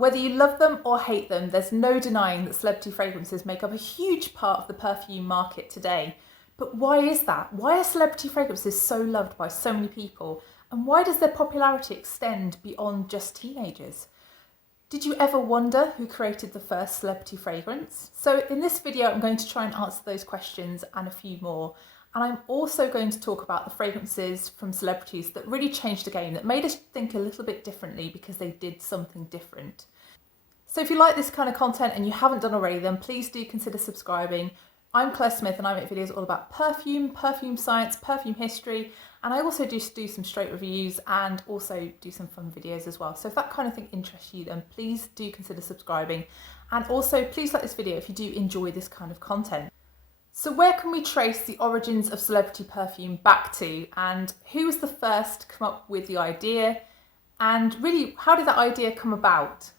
Whether you love them or hate them, there's no denying that celebrity fragrances make up a huge part of the perfume market today. But why is that? Why are celebrity fragrances so loved by so many people? And why does their popularity extend beyond just teenagers? Did you ever wonder who created the first celebrity fragrance? So in this video, I'm going to try and answer those questions and a few more. And I'm also going to talk about the fragrances from celebrities that really changed the game, that made us think a little bit differently because they did something different. So if you like this kind of content and you haven't done already, then please do consider subscribing. I'm Claire Smith and I make videos all about perfume, perfume science, perfume history, and I also just do some straight reviews and also do some fun videos as well. So if that kind of thing interests you, then please do consider subscribing. And also please like this video if you do enjoy this kind of content. So where can we trace the origins of celebrity perfume back to, and who was the first to come up with the idea, and really how did that idea come about?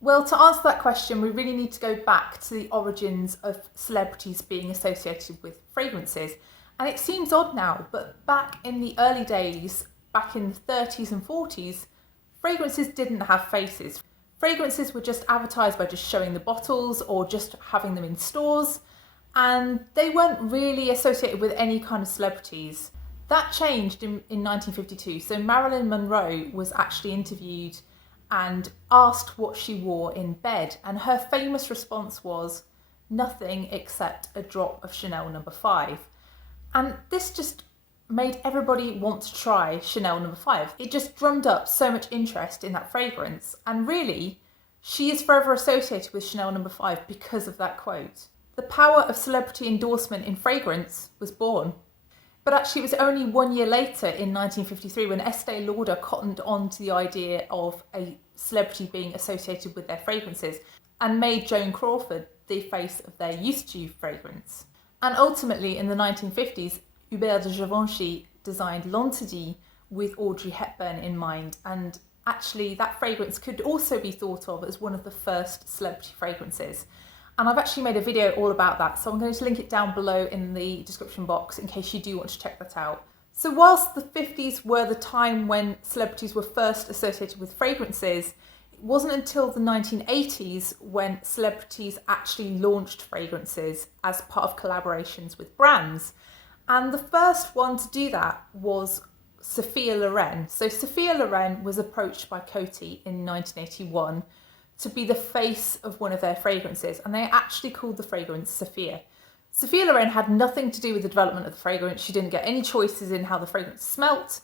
Well, to answer that question, we really need to go back to the origins of celebrities being associated with fragrances. And it seems odd now, but back in the early days, back in the 30s and 40s, fragrances didn't have faces. Fragrances were just advertised by just showing the bottles or just having them in stores, and they weren't really associated with any kind of celebrities. That changed in 1952. So Marilyn Monroe was actually interviewed and asked what she wore in bed, and her famous response was, "Nothing except a drop of Chanel No. 5. And this just made everybody want to try Chanel No. 5. It just drummed up so much interest in that fragrance, and really, she is forever associated with Chanel No. 5 because of that quote. The power of celebrity endorsement in fragrance was born. But actually it was only 1 year later in 1953 when Estee Lauder cottoned on to the idea of a celebrity being associated with their fragrances and made Joan Crawford the face of their Used To fragrance. And ultimately in the 1950s, Hubert de Givenchy designed L'Interdit with Audrey Hepburn in mind, and actually that fragrance could also be thought of as one of the first celebrity fragrances. And I've actually made a video all about that, so I'm going to link it down below in the description box in case you do want to check that out. So whilst the 50s were the time when celebrities were first associated with fragrances, it wasn't until the 1980s when celebrities actually launched fragrances as part of collaborations with brands. And the first one to do that was Sophia Loren. So Sophia Loren was approached by Coty in 1981 to be the face of one of their fragrances, and they actually called the fragrance Sophia. Sophia Loren had nothing to do with the development of the fragrance. She didn't get any choices in how the fragrance smelt,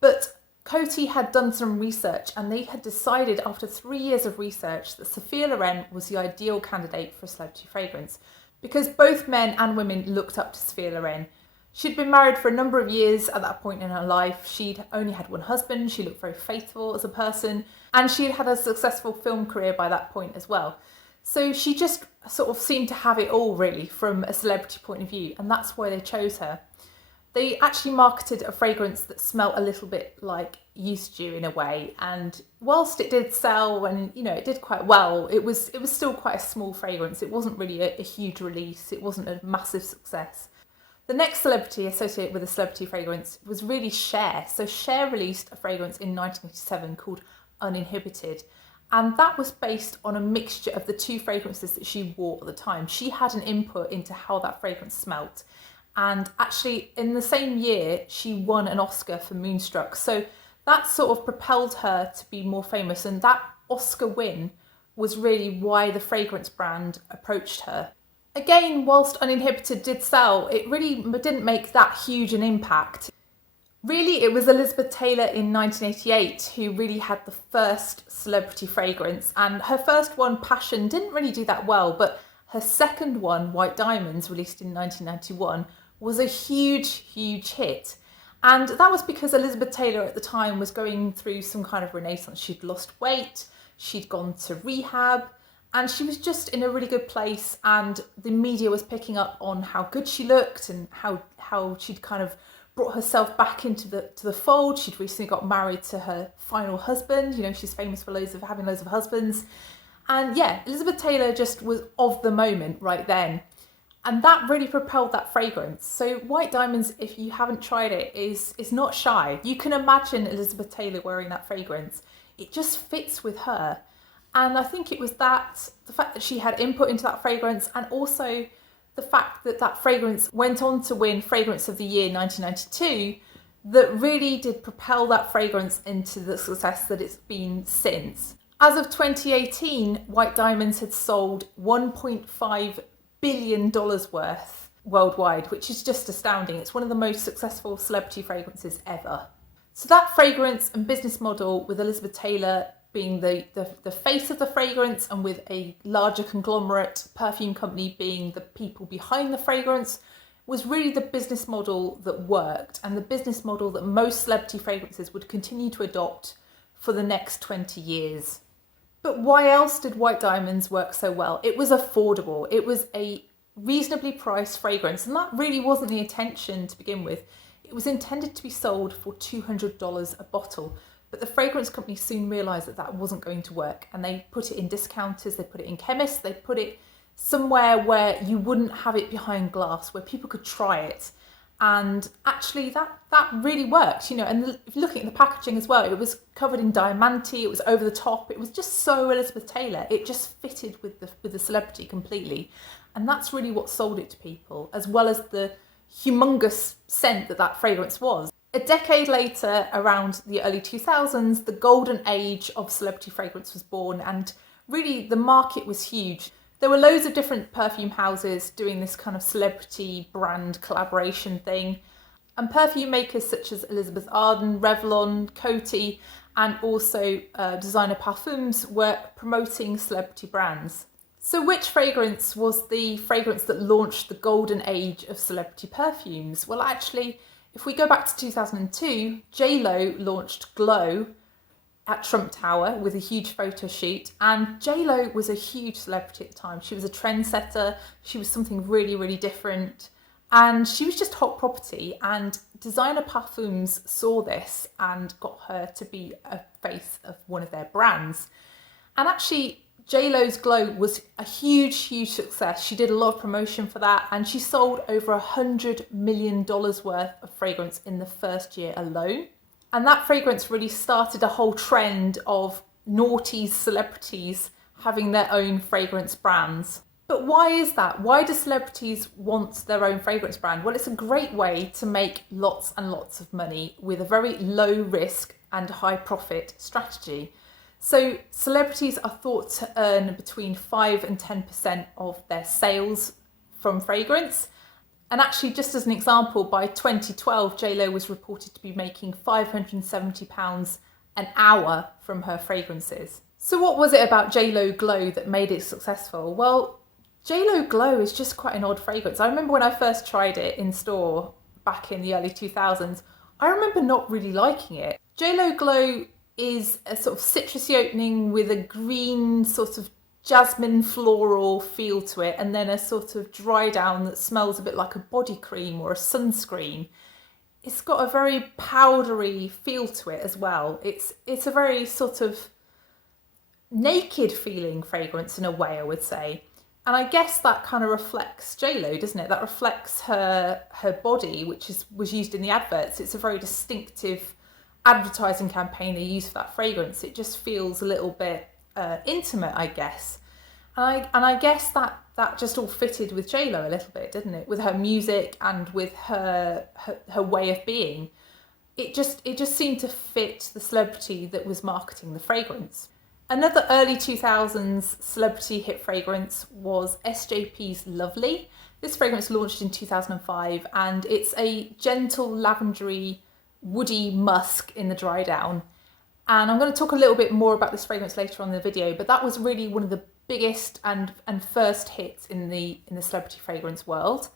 but Coty had done some research and they had decided after 3 years of research that Sophia Loren was the ideal candidate for a celebrity fragrance because both men and women looked up to Sophia Loren. She'd been married for a number of years at that point in her life. She'd only had one husband. She looked very faithful as a person, and she'd had a successful film career by that point as well. So she just sort of seemed to have it all really from a celebrity point of view, and that's why they chose her. They actually marketed a fragrance that smelled a little bit like Used To in a way, and whilst it did sell and it did quite well, it was still quite a small fragrance. It wasn't really a huge release. It wasn't a massive success. The next celebrity associated with a celebrity fragrance was really Cher. So Cher released a fragrance in 1987 called Uninhibited, and that was based on a mixture of the two fragrances that she wore at the time. She had an input into how that fragrance smelt, and actually in the same year she won an Oscar for Moonstruck. So that sort of propelled her to be more famous, and that Oscar win was really why the fragrance brand approached her. Again, whilst Uninhibited did sell, it really didn't make that huge an impact. Really, it was Elizabeth Taylor in 1988 who really had the first celebrity fragrance, and her first one, Passion, didn't really do that well, but her second one, White Diamonds, released in 1991, was a huge hit. And that was because Elizabeth Taylor at the time was going through some kind of renaissance. She'd lost weight, she'd gone to rehab, and she was just in a really good place, and the media was picking up on how good she looked and how she'd kind of brought herself back into the fold. She'd recently got married to her final husband. She's famous for having loads of husbands. And yeah, Elizabeth Taylor just was of the moment right then. And that really propelled that fragrance. So White Diamonds, if you haven't tried it, is not shy. You can imagine Elizabeth Taylor wearing that fragrance. It just fits with her. And I think it was that, the fact that she had input into that fragrance, and also the fact that that fragrance went on to win Fragrance of the Year 1992, that really did propel that fragrance into the success that it's been since. As of 2018, White Diamonds had sold $1.5 billion worth worldwide, which is just astounding. It's one of the most successful celebrity fragrances ever. So that fragrance and business model, with Elizabeth Taylor being the face of the fragrance and with a larger conglomerate perfume company being the people behind the fragrance, was really the business model that worked, and the business model that most celebrity fragrances would continue to adopt for the next 20 years. But why else did White Diamonds work so well? It was affordable. It was a reasonably priced fragrance, and that really wasn't the intention to begin with. It was intended to be sold for $200 a bottle, but the fragrance company soon realised that that wasn't going to work, and they put it in discounters, they put it in chemists, they put it somewhere where you wouldn't have it behind glass, where people could try it. And actually that really worked, you know. And if you're looking at the packaging as well, it was covered in diamante, it was over the top, it was just so Elizabeth Taylor. It just fitted with the celebrity completely. And that's really what sold it to people, as well as the humongous scent that fragrance was. A decade later, around the early 2000s, the golden age of celebrity fragrance was born, and really the market was huge. There were loads of different perfume houses doing this kind of celebrity brand collaboration thing, and perfume makers such as Elizabeth Arden, Revlon, Coty, and also designer Perfumes were promoting celebrity brands. So which fragrance was the fragrance that launched the golden age of celebrity perfumes? Well, actually, if we go back to 2002, J.Lo launched Glow at Trump Tower with a huge photo shoot, and J.Lo was a huge celebrity at the time. She was a trendsetter, she was something really, really different, and she was just hot property, and designer Perfumes saw this and got her to be a face of one of their brands. And actually, J.Lo's Glow was a huge, huge success. She did a lot of promotion for that, and she sold over $100 million worth of fragrance in the first year alone. And that fragrance really started a whole trend of noughties celebrities having their own fragrance brands. But why is that? Why do celebrities want their own fragrance brand? Well, it's a great way to make lots and lots of money with a very low risk and high profit strategy. So celebrities are thought to earn between 5 and 10% of their sales from fragrance. And actually, just as an example, by 2012, J.Lo was reported to be making £570 an hour from her fragrances. So what was it about J.Lo Glow that made it successful? Well, J.Lo Glow is just quite an odd fragrance. I remember when I first tried it in store back in the early 2000s, I remember not really liking it. J.Lo Glow is a sort of citrusy opening with a green sort of jasmine floral feel to it, and then a sort of dry down that smells a bit like a body cream or a sunscreen. It's got a very powdery feel to it as well. It's a very sort of naked feeling fragrance in a way, I would say. And I guess that kind of reflects J.Lo, doesn't it? That reflects her body, which was used in the adverts. It's a very distinctive advertising campaign they use for that fragrance. It just feels a little bit intimate, I guess. And I guess that just all fitted with J.Lo a little bit, didn't it? With her music and with her way of being. It just seemed to fit the celebrity that was marketing the fragrance. Another early 2000s celebrity hit fragrance was SJP's Lovely. This fragrance launched in 2005, and it's a gentle lavendery woody musk in the dry down. And I'm going to talk a little bit more about this fragrance later on in the video, but that was really one of the biggest and first hits in the celebrity fragrance world.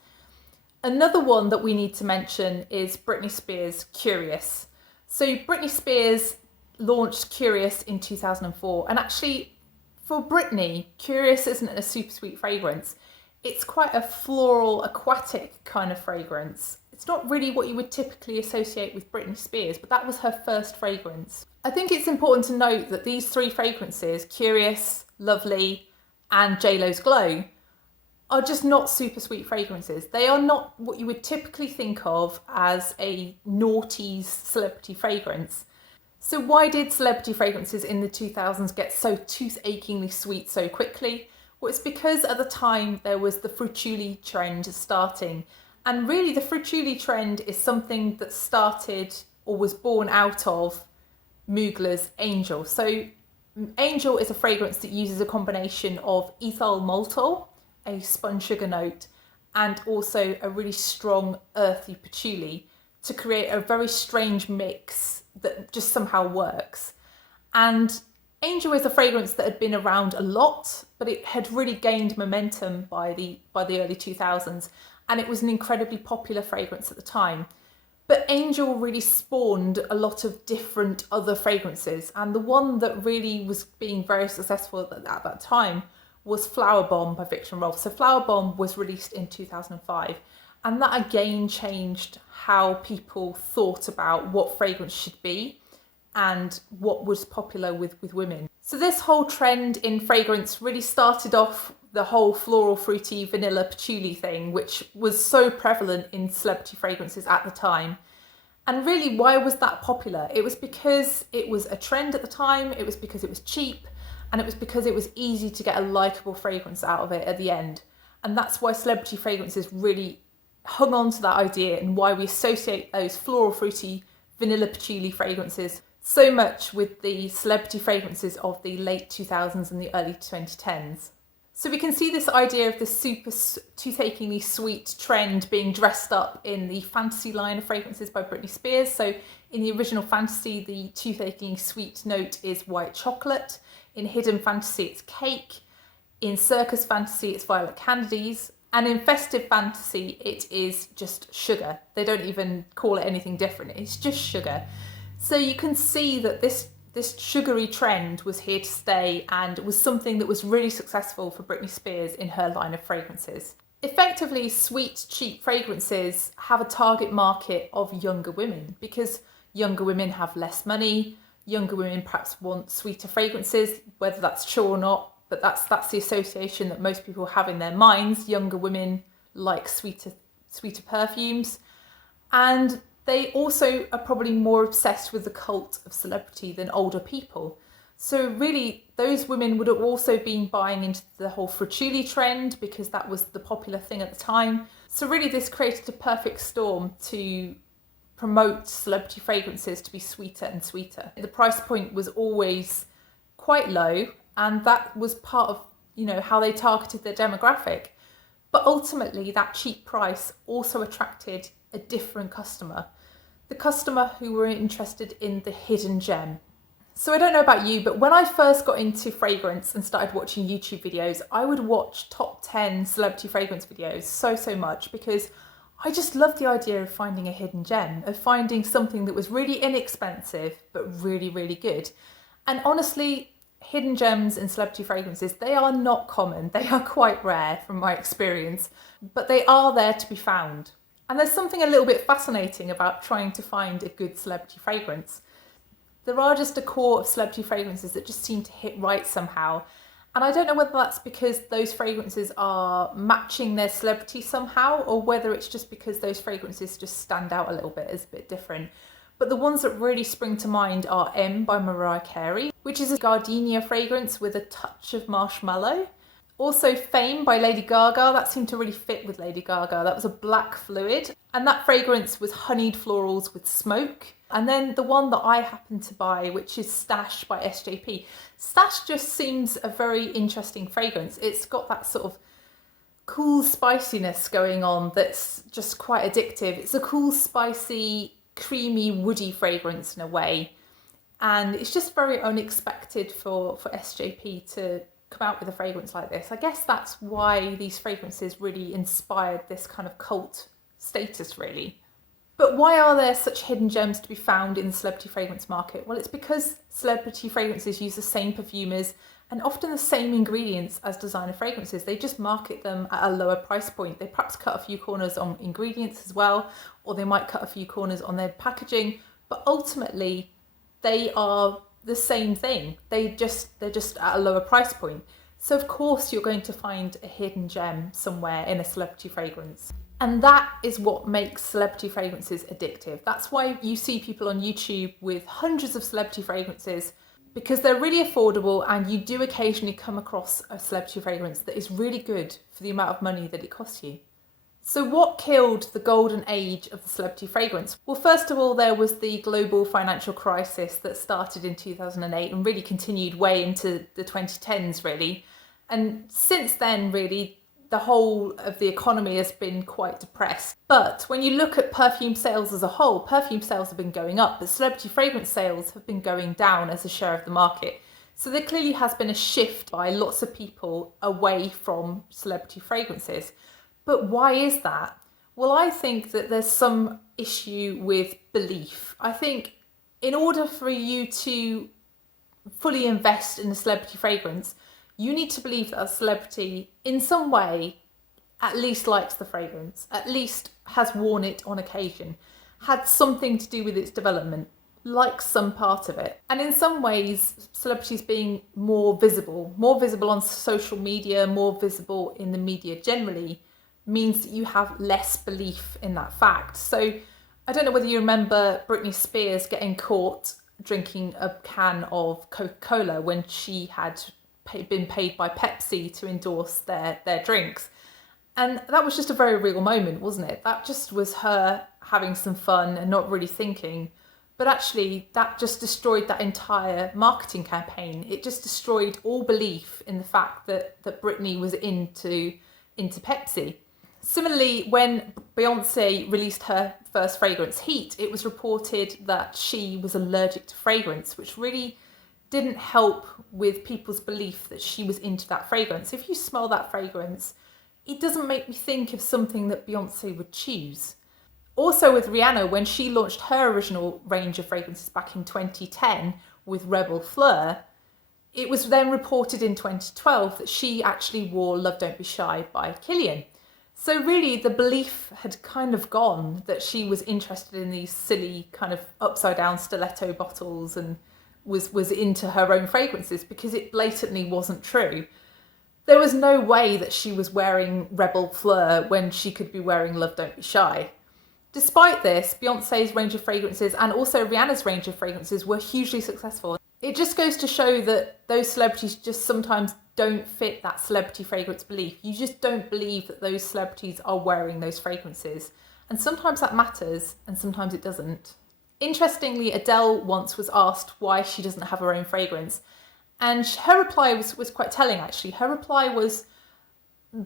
Another one that we need to mention is Britney Spears' Curious. So Britney Spears launched Curious in 2004, and actually for Britney, Curious isn't a super sweet fragrance. It's quite a floral, aquatic kind of fragrance. It's not really what you would typically associate with Britney Spears, but that was her first fragrance. I think it's important to note that these three fragrances, Curious, Lovely, and J.Lo's Glow, are just not super sweet fragrances. They are not what you would typically think of as a noughties celebrity fragrance. So why did celebrity fragrances in the 2000s get so tooth-achingly sweet so quickly? Well, it's because at the time there was the fruitchouli trend starting. And really the fruitchouli trend is something that started or was born out of Mugler's Angel. So Angel is a fragrance that uses a combination of ethyl maltol, a spun sugar note, and also a really strong earthy patchouli to create a very strange mix that just somehow works. And Angel is a fragrance that had been around a lot, but it had really gained momentum by the early 2000s, and it was an incredibly popular fragrance at the time. But Angel really spawned a lot of different other fragrances, and the one that really was being very successful at that time was Flowerbomb by Victor and Rolf. So Flowerbomb was released in 2005, and that again changed how people thought about what fragrance should be and what was popular with women. So this whole trend in fragrance really started off the whole floral, fruity, vanilla, patchouli thing, which was so prevalent in celebrity fragrances at the time. And really, why was that popular? It was because it was a trend at the time, it was because it was cheap, and it was because it was easy to get a likeable fragrance out of it at the end. And that's why celebrity fragrances really hung on to that idea, and why we associate those floral, fruity, vanilla, patchouli fragrances so much with the celebrity fragrances of the late 2000s and the early 2010s. So we can see this idea of the super tooth-achingly sweet trend being dressed up in the Fantasy line of fragrances by Britney Spears. So in the original Fantasy, the tooth-achingly sweet note is white chocolate. In Hidden Fantasy, it's cake. In Circus Fantasy, it's violet candies. And in Festive Fantasy, it is just sugar. They don't even call it anything different. It's just sugar. So you can see that this sugary trend was here to stay, and it was something that was really successful for Britney Spears in her line of fragrances. Effectively, sweet, cheap fragrances have a target market of younger women, because younger women have less money, younger women perhaps want sweeter fragrances, whether that's true or not, but that's the association that most people have in their minds. Younger women like sweeter perfumes, and they also are probably more obsessed with the cult of celebrity than older people. So really, those women would have also been buying into the whole fruitchouli trend because that was the popular thing at the time. So really, this created a perfect storm to promote celebrity fragrances to be sweeter and sweeter. The price point was always quite low, and that was part of, how they targeted their demographic. But ultimately, that cheap price also attracted a different customer. The customer who were interested in the hidden gem. So I don't know about you, but when I first got into fragrance and started watching YouTube videos, I would watch top 10 celebrity fragrance videos so much, because I just loved the idea of finding a hidden gem, of finding something that was really inexpensive, but really, really good. And honestly, hidden gems in celebrity fragrances, they are not common. They are quite rare from my experience, but they are there to be found. And there's something a little bit fascinating about trying to find a good celebrity fragrance. There are just a core of celebrity fragrances that just seem to hit right somehow. And I don't know whether that's because those fragrances are matching their celebrity somehow, or whether it's just because those fragrances just stand out a little bit as a bit different. But the ones that really spring to mind are M by Mariah Carey, which is a gardenia fragrance with a touch of marshmallow. Also Fame by Lady Gaga, that seemed to really fit with Lady Gaga. That was a black fluid, and that fragrance was honeyed florals with smoke. And then the one that I happened to buy, which is Stash by SJP. Stash just seems a very interesting fragrance. It's got that sort of cool spiciness going on that's just quite addictive. It's a cool, spicy, creamy, woody fragrance in a way. And it's just very unexpected for SJP to come out with a fragrance like this. I guess that's why these fragrances really inspired this kind of cult status, really. But why are there such hidden gems to be found in the celebrity fragrance market? Well, it's because celebrity fragrances use the same perfumers and often the same ingredients as designer fragrances. They just market them at a lower price point. They perhaps cut a few corners on ingredients as well, or they might cut a few corners on their packaging, but ultimately they are the same thing. They're just at a lower price point. So of course you're going to find a hidden gem somewhere in a celebrity fragrance. And that is what makes celebrity fragrances addictive. That's why you see people on YouTube with hundreds of celebrity fragrances, because they're really affordable, and you do occasionally come across a celebrity fragrance that is really good for the amount of money that it costs you. So what killed the golden age of the celebrity fragrance? Well, first of all, there was the global financial crisis that started in 2008 and really continued way into the 2010s, really. And since then, really, the whole of the economy has been quite depressed. But when you look at perfume sales as a whole, perfume sales have been going up, but celebrity fragrance sales have been going down as a share of the market. So there clearly has been a shift by lots of people away from celebrity fragrances. But why is that? Well, I think that there's some issue with belief. I think in order for you to fully invest in a celebrity fragrance, you need to believe that a celebrity in some way at least likes the fragrance, at least has worn it on occasion, had something to do with its development, likes some part of it. And in some ways, celebrities being more visible on social media, more visible in the media generally, means that you have less belief in that fact. So I don't know whether you remember Britney Spears getting caught drinking a can of Coca-Cola when she had been paid by Pepsi to endorse their drinks. And that was just a very real moment, wasn't it? That just was her having some fun and not really thinking. But actually, that just destroyed that entire marketing campaign. It just destroyed all belief in the fact that Britney was into Pepsi. Similarly, when Beyonce released her first fragrance, Heat, it was reported that she was allergic to fragrance, which really didn't help with people's belief that she was into that fragrance. If you smell that fragrance, it doesn't make me think of something that Beyonce would choose. Also with Rihanna, when she launched her original range of fragrances back in 2010 with Rebel Fleur, it was then reported in 2012 that she actually wore Love Don't Be Shy by Kilian. So really the belief had kind of gone that she was interested in these silly kind of upside down stiletto bottles and was into her own fragrances, because it blatantly wasn't true. There was no way that she was wearing Rebel Fleur when she could be wearing Love Don't Be Shy. Despite this, Beyonce's range of fragrances and also Rihanna's range of fragrances were hugely successful. It just goes to show that those celebrities just sometimes don't fit that celebrity fragrance belief. You just don't believe that those celebrities are wearing those fragrances. And sometimes that matters and sometimes it doesn't. Interestingly, Adele once was asked why she doesn't have her own fragrance. And her reply was quite telling, actually. Her reply was,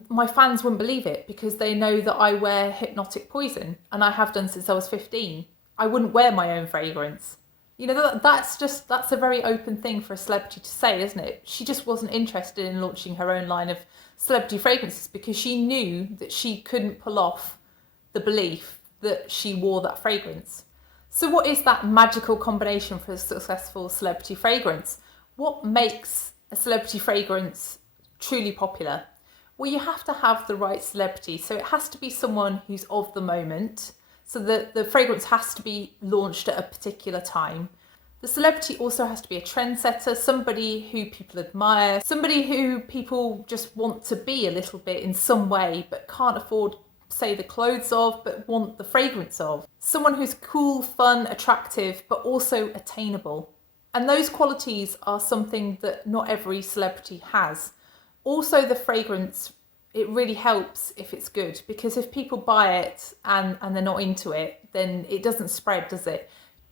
my fans wouldn't believe it because they know that I wear hypnotic poison and I have done since I was 15. I wouldn't wear my own fragrance. You know, that's a very open thing for a celebrity to say, isn't it? She just wasn't interested in launching her own line of celebrity fragrances because she knew that she couldn't pull off the belief that she wore that fragrance. So what is that magical combination for a successful celebrity fragrance? What makes a celebrity fragrance truly popular? Well, you have to have the right celebrity. So it has to be someone who's of the moment. So the fragrance has to be launched at a particular time. The celebrity also has to be a trendsetter, somebody who people admire, somebody who people just want to be a little bit in some way, but can't afford, say, the clothes of, but want the fragrance of. Someone who's cool, fun, attractive, but also attainable. And those qualities are something that not every celebrity has. Also, the fragrance, it really helps if it's good, because if people buy it and they're not into it, then it doesn't spread, does it?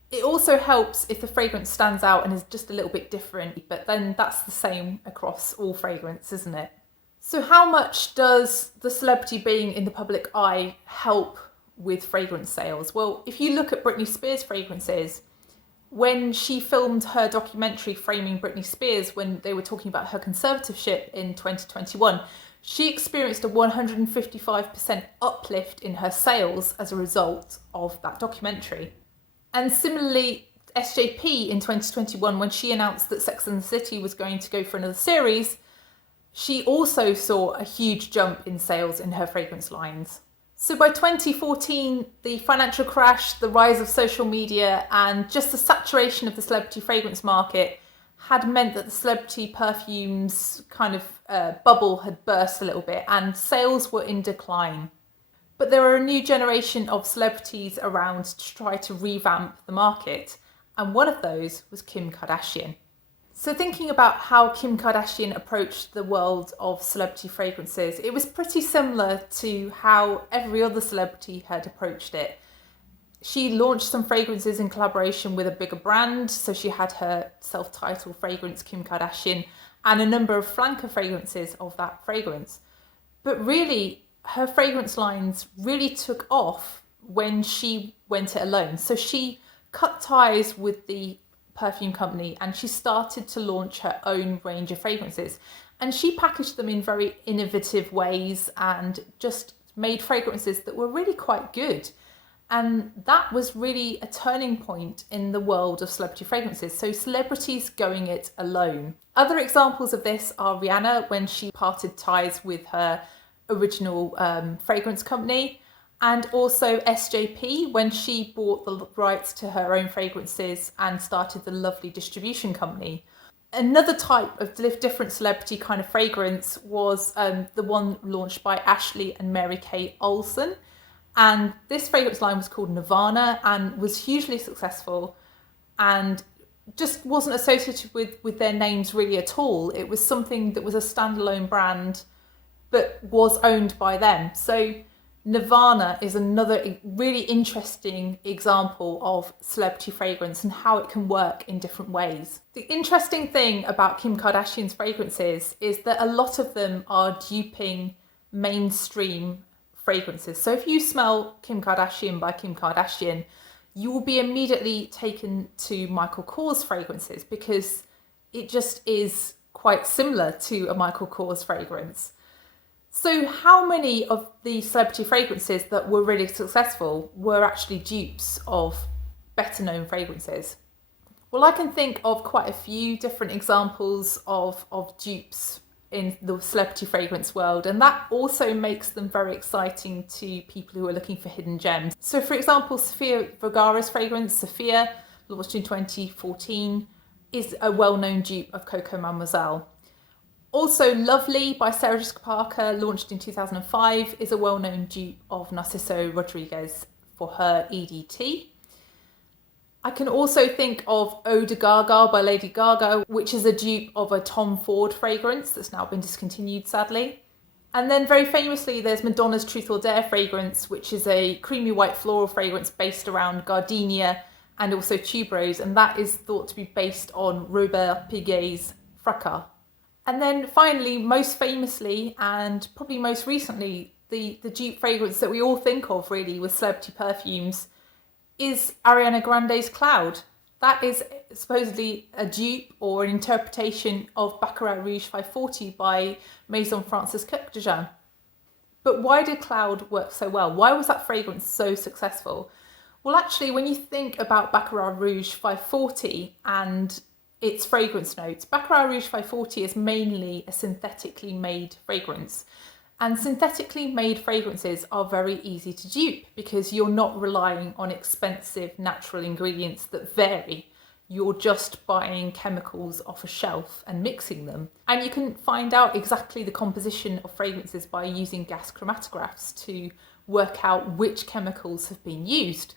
It also helps if the fragrance stands out and is just a little bit different, but then that's the same across all fragrance, isn't it? So how much does the celebrity being in the public eye help with fragrance sales? Well, if you look at Britney Spears' fragrances, when she filmed her documentary Framing Britney Spears, when they were talking about her conservatorship in 2021, she experienced a 155% uplift in her sales as a result of that documentary. And similarly, SJP in 2021, when she announced that Sex and the City was going to go for another series, she also saw a huge jump in sales in her fragrance lines. So by 2014, the financial crash, the rise of social media, and just the saturation of the celebrity fragrance market had meant that the celebrity perfumes kind of bubble had burst a little bit and sales were in decline. But there are a new generation of celebrities around to try to revamp the market, and one of those was Kim Kardashian. So thinking about how Kim Kardashian approached the world of celebrity fragrances, it was pretty similar to how every other celebrity had approached it. She launched some fragrances in collaboration with a bigger brand, so she had her self-titled fragrance, Kim Kardashian, and a number of flanker fragrances of that fragrance. But really, her fragrance lines really took off when she went it alone. So she cut ties with the perfume company and she started to launch her own range of fragrances, and she packaged them in very innovative ways and just made fragrances that were really quite good. And that was really a turning point in the world of celebrity fragrances. So celebrities going it alone. Other examples of this are Rihanna when she parted ties with her original fragrance company, and also SJP when she bought the rights to her own fragrances and started the lovely distribution company. Another type of different celebrity kind of fragrance was the one launched by Ashley and Mary-Kate Olsen. And this fragrance line was called Nirvana and was hugely successful and just wasn't associated with their names really at all. It was something that was a standalone brand but was owned by them. So Nirvana is another really interesting example of celebrity fragrance and how it can work in different ways. The interesting thing about Kim Kardashian's fragrances is that a lot of them are duping mainstream fragrances. So if you smell Kim Kardashian by Kim Kardashian, you will be immediately taken to Michael Kors fragrances because it just is quite similar to a Michael Kors fragrance. So how many of the celebrity fragrances that were really successful were actually dupes of better known fragrances? Well, I can think of quite a few different examples of dupes in the celebrity fragrance world, and that also makes them very exciting to people who are looking for hidden gems. So for example, Sofia Vergara's fragrance, Sophia, launched in 2014, is a well-known dupe of Coco Mademoiselle. Also, Lovely by Sarah Jessica Parker, launched in 2005, is a well-known dupe of Narciso Rodriguez for her EDT. I can also think of Eau de Gaga by Lady Gaga, which is a dupe of a Tom Ford fragrance that's now been discontinued, sadly. And then very famously, there's Madonna's Truth or Dare fragrance, which is a creamy white floral fragrance based around gardenia and also tuberose, and that is thought to be based on Robert Piguet's Fracas. And then finally, most famously and probably most recently, the dupe fragrance that we all think of really with celebrity perfumes is Ariana Grande's Cloud. That is supposedly a dupe or an interpretation of Baccarat Rouge 540 by Maison Francis Coq de Jean. But why did Cloud work so well? Why was that fragrance so successful? Well, actually, when you think about Baccarat Rouge 540 and its fragrance notes, Baccarat Rouge 540 is mainly a synthetically made fragrance. And synthetically made fragrances are very easy to dupe because you're not relying on expensive natural ingredients that vary. You're just buying chemicals off a shelf and mixing them. And you can find out exactly the composition of fragrances by using gas chromatographs to work out which chemicals have been used.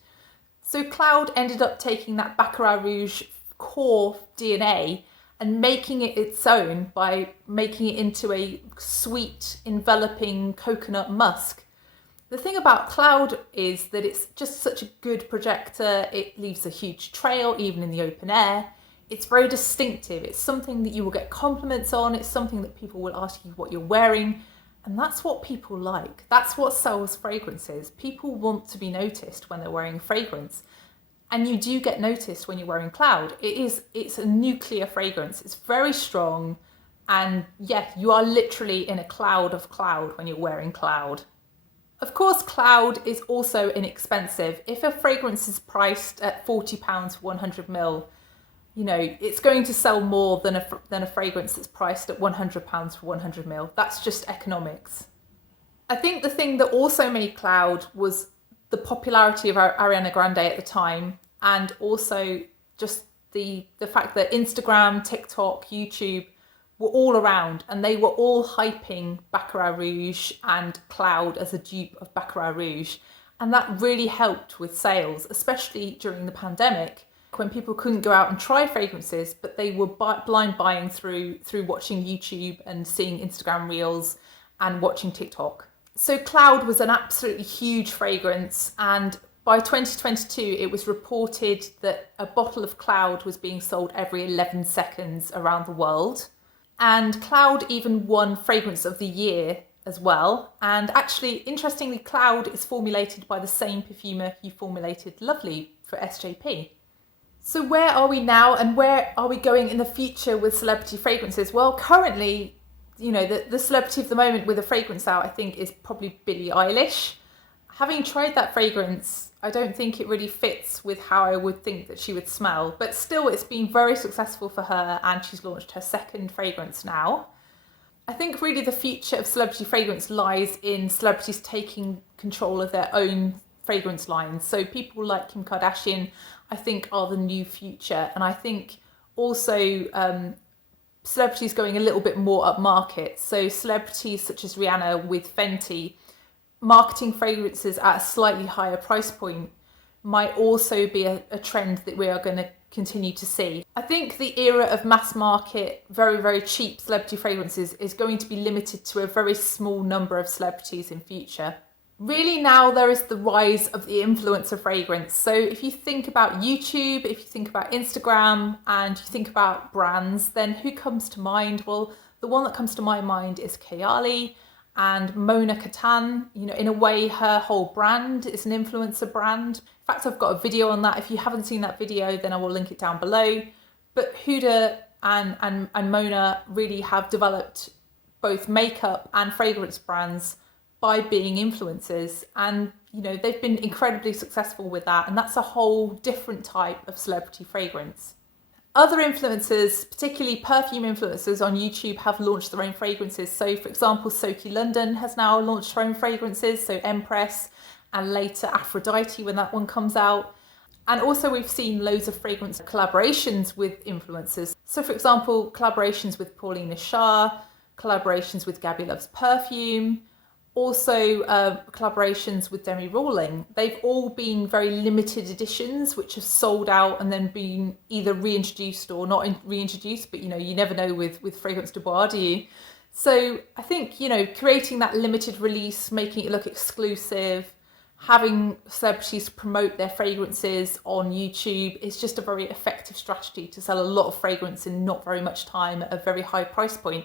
So Cloud ended up taking that Baccarat Rouge core DNA and making it its own by making it into a sweet, enveloping coconut musk. The thing about Cloud is that it's just such a good projector. It leaves a huge trail, even in the open air. It's very distinctive. It's something that you will get compliments on. It's something that people will ask you what you're wearing. And that's what people like. That's what sells fragrances. People want to be noticed when they're wearing a fragrance. And you do get noticed when you're wearing Cloud. It's a nuclear fragrance. It's very strong. And yeah, you are literally in a cloud of cloud when you're wearing Cloud. Of course, Cloud is also inexpensive. If a fragrance is priced at £40 for 100ml, you know, it's going to sell more than a fragrance that's priced at £100 for 100ml. That's just economics. I think the thing that also made Cloud was the popularity of Ariana Grande at the time, and also just the fact that Instagram, TikTok, YouTube were all around, and they were all hyping Baccarat Rouge and Cloud as a dupe of Baccarat Rouge. And that really helped with sales, especially during the pandemic, when people couldn't go out and try fragrances, but they were blind buying through watching YouTube and seeing Instagram reels and watching TikTok. So Cloud was an absolutely huge fragrance, and by 2022 it was reported that a bottle of Cloud was being sold every 11 seconds around the world. And Cloud even won Fragrance of the Year as well. And actually, interestingly, Cloud is formulated by the same perfumer who formulated Lovely for SJP. So where are we now, and where are we going in the future with celebrity fragrances? Well, currently, you know, the celebrity of the moment with a fragrance out, I think, is probably Billie Eilish. Having tried that fragrance, I don't think it really fits with how I would think that she would smell, but still it's been very successful for her, and she's launched her second fragrance now. I think really the future of celebrity fragrance lies in celebrities taking control of their own fragrance lines. So people like Kim Kardashian, I think, are the new future. And I think also celebrities going a little bit more upmarket. So celebrities such as Rihanna with Fenty, marketing fragrances at a slightly higher price point might also be a trend that we are going to continue to see. I think the era of mass market, very, very cheap celebrity fragrances is going to be limited to a very small number of celebrities in future. Really now there is the rise of the influencer fragrance. So if you think about YouTube, if you think about Instagram, and you think about brands, then who comes to mind? Well, the one that comes to my mind is KKW and Mona Katan. You know, in a way, her whole brand is an influencer brand. In fact, I've got a video on that. If you haven't seen that video, then I will link it down below. But Huda and Mona really have developed both makeup and fragrance brands by being influencers. And, you know, they've been incredibly successful with that. And that's a whole different type of celebrity fragrance. Other influencers, particularly perfume influencers on YouTube, have launched their own fragrances. So, for example, Sophia Loren has now launched her own fragrances, so Empress, and later Aphrodite when that one comes out. And also we've seen loads of fragrance collaborations with influencers. So, for example, collaborations with Paulina Shah, collaborations with Gabby Loves Perfume, also collaborations with Demi Rawling. They've all been very limited editions which have sold out and then been either reintroduced or not reintroduced, but you know, you never know with Fragrance du Bois, do you? So I think, you know, creating that limited release, making it look exclusive, having celebrities promote their fragrances on YouTube is just a very effective strategy to sell a lot of fragrance in not very much time at a very high price point.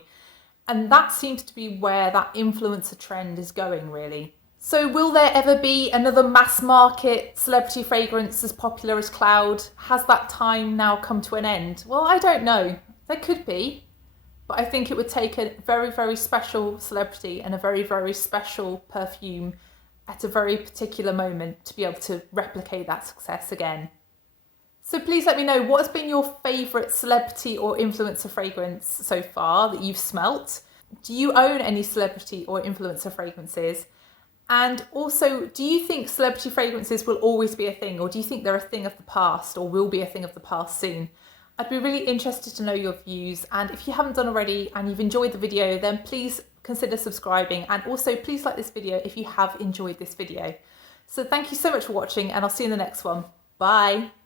And that seems to be where that influencer trend is going, really. So will there ever be another mass market celebrity fragrance as popular as Cloud? Has that time now come to an end? Well, I don't know. There could be. But I think it would take a very, very special celebrity and a very, very special perfume at a very particular moment to be able to replicate that success again. So please let me know, what has been your favourite celebrity or influencer fragrance so far that you've smelt? Do you own any celebrity or influencer fragrances? And also, do you think celebrity fragrances will always be a thing, or do you think they're a thing of the past or will be a thing of the past soon? I'd be really interested to know your views, and if you haven't done already and you've enjoyed the video, then please consider subscribing, and also please like this video if you have enjoyed this video. So thank you so much for watching, and I'll see you in the next one. Bye!